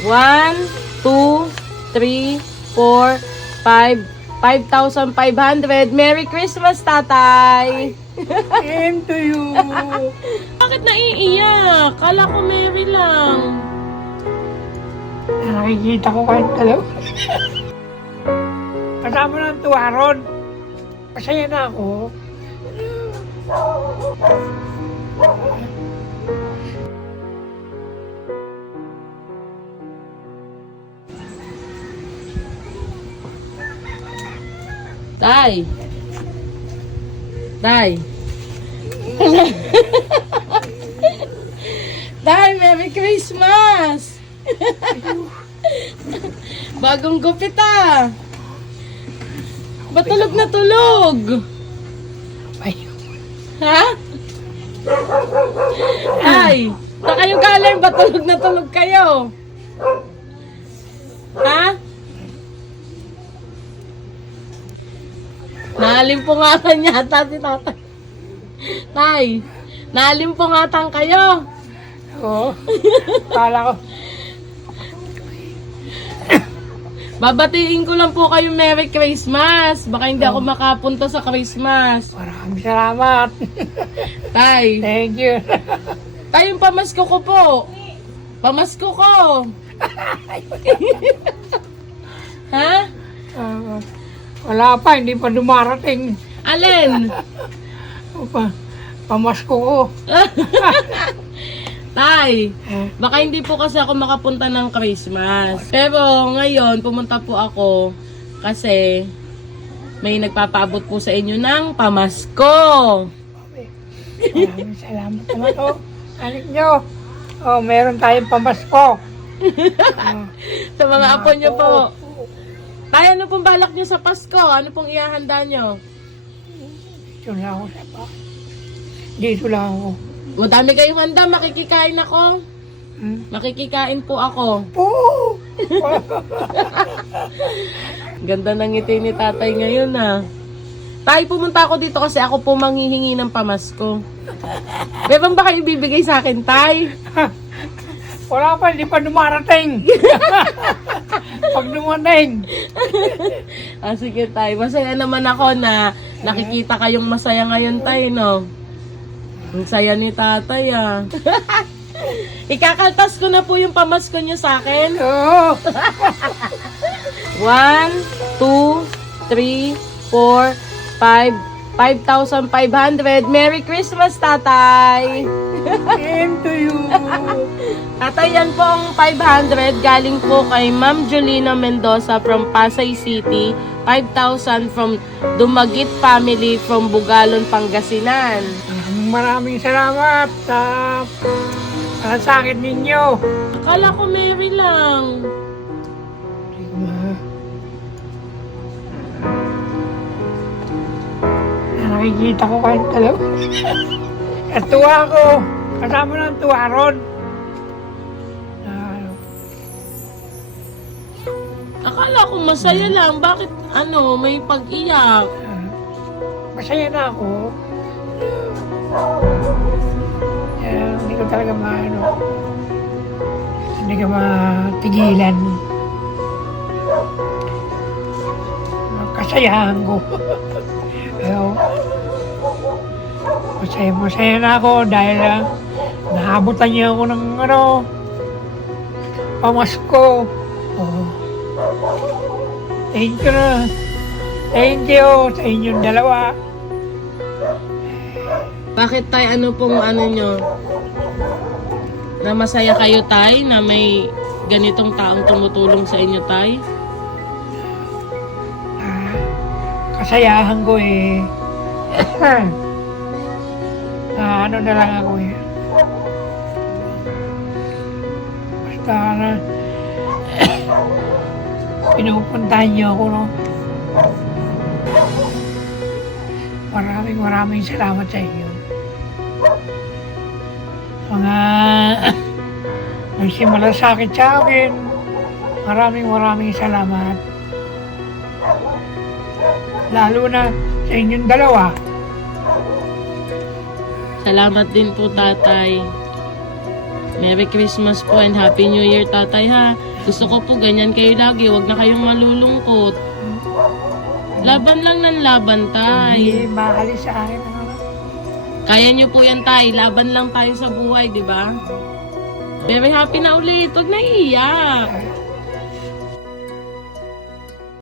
One, two, three, four, five, 5,500. Merry Christmas, tatay! Same to you. Bakit naiiyak? Kala ko Mary lang. Nakikita ko kayong dalawa. Kasama ng tuwaron. Masaya na ako. Tay! Tay! Tay, Merry Christmas! Bagong gupit ah! Ba't tulog na tulog? Ay, Ha? Ay! Sa kayo galing, ba't tulog na tulog kayo? Ha? Naalimpungatan yata si tatay. Tay, naalimpungatan kayo. oo. Kala ko, Babatiin ko lang po kayo Merry Christmas. Baka hindi ako makapunta sa Christmas. maraming salamat. Tay, Thank you. tay yung pamasko ko po. Pamasko ko. ha? Ah, wala pa, hindi pa dumarating. Alin? Pa, pamasko ko. Tay, Ah, baka hindi po kasi ako makapunta ng Christmas. Pero ngayon, pumunta po ako kasi may nagpapaabot po sa inyo ng pamasko. Maraming salamat naman. Oh, anik nyo. Oh, meron tayong pamasko. Sa mga apo nyo po. Tay, ano pong balak nyo sa Pasko? Ano pong ihahanda nyo? Dito lang ako sa pa. Dito lang ako. Madami kayong handa, makikikain ako. Hmm? Makikikain po ako. Oo! Ganda ng ngiti ni tatay ngayon ah. Tay, pumunta ako dito kasi ako po manghihingi ng pamasko. Meron ba kayo ibibigay sa akin, Tay? Wala pa, hindi pa dumarating. Pag dumating, Ah, sige, Tay. Masaya naman ako na nakikita kayong masaya ngayon, Tay, no? Ang saya ni tatay, ah. Ikakaltas ko na po yung pamasko nyo sa akin. oo. One, two, three, four, five, 5,500. Merry Christmas, tatay! Same to you. Tatay, yan po ang 500 galing po kay Ma'am Julina Mendoza from Pasay City. 5,000 from Dumagit Family from Bugalon, Pangasinan. Maraming salamat sa sakit ninyo. Akala ko Mary lang. Nakikita ko kayong dalawa. At tuwa ko. Kasama ng tuwaron. Na, ano, Akala ko masaya lang. Bakit ano, may pag-iyak? ah, masaya na ako. Kaya hindi ko talaga maano. Hindi ko matigilan. Kasayahan ko. Pero, masaya, masaya na ako dahil uh, naabutan niyo ako ng ano, pamasko. Oh. Thank you na. Thank you sa inyong dalawa. Bakit tay, ano pong ano nyo? Na masaya kayo tay, na may ganitong taong tumutulong sa inyo tay? Ah, kasayahan ko eh. ah, ano na lang ako eh. Basta na pinupuntahan niyo ako, no? Maraming maraming salamat sa inyo. Mga nagsimalasakit sa akin. Maraming maraming salamat. Lalo na sa inyong dalawa. Salamat din po tatay. Merry Christmas po and Happy New Year tatay ha. Gusto ko po ganyan kayo lagi. Huwag na kayong malulungkot. Laban lang ng laban, tay. Hindi maalis sa akin. Ano. Kaya nyo po yan, tay. Laban lang tayo sa buhay, di ba? Very happy na ulit. Huwag na iiyak.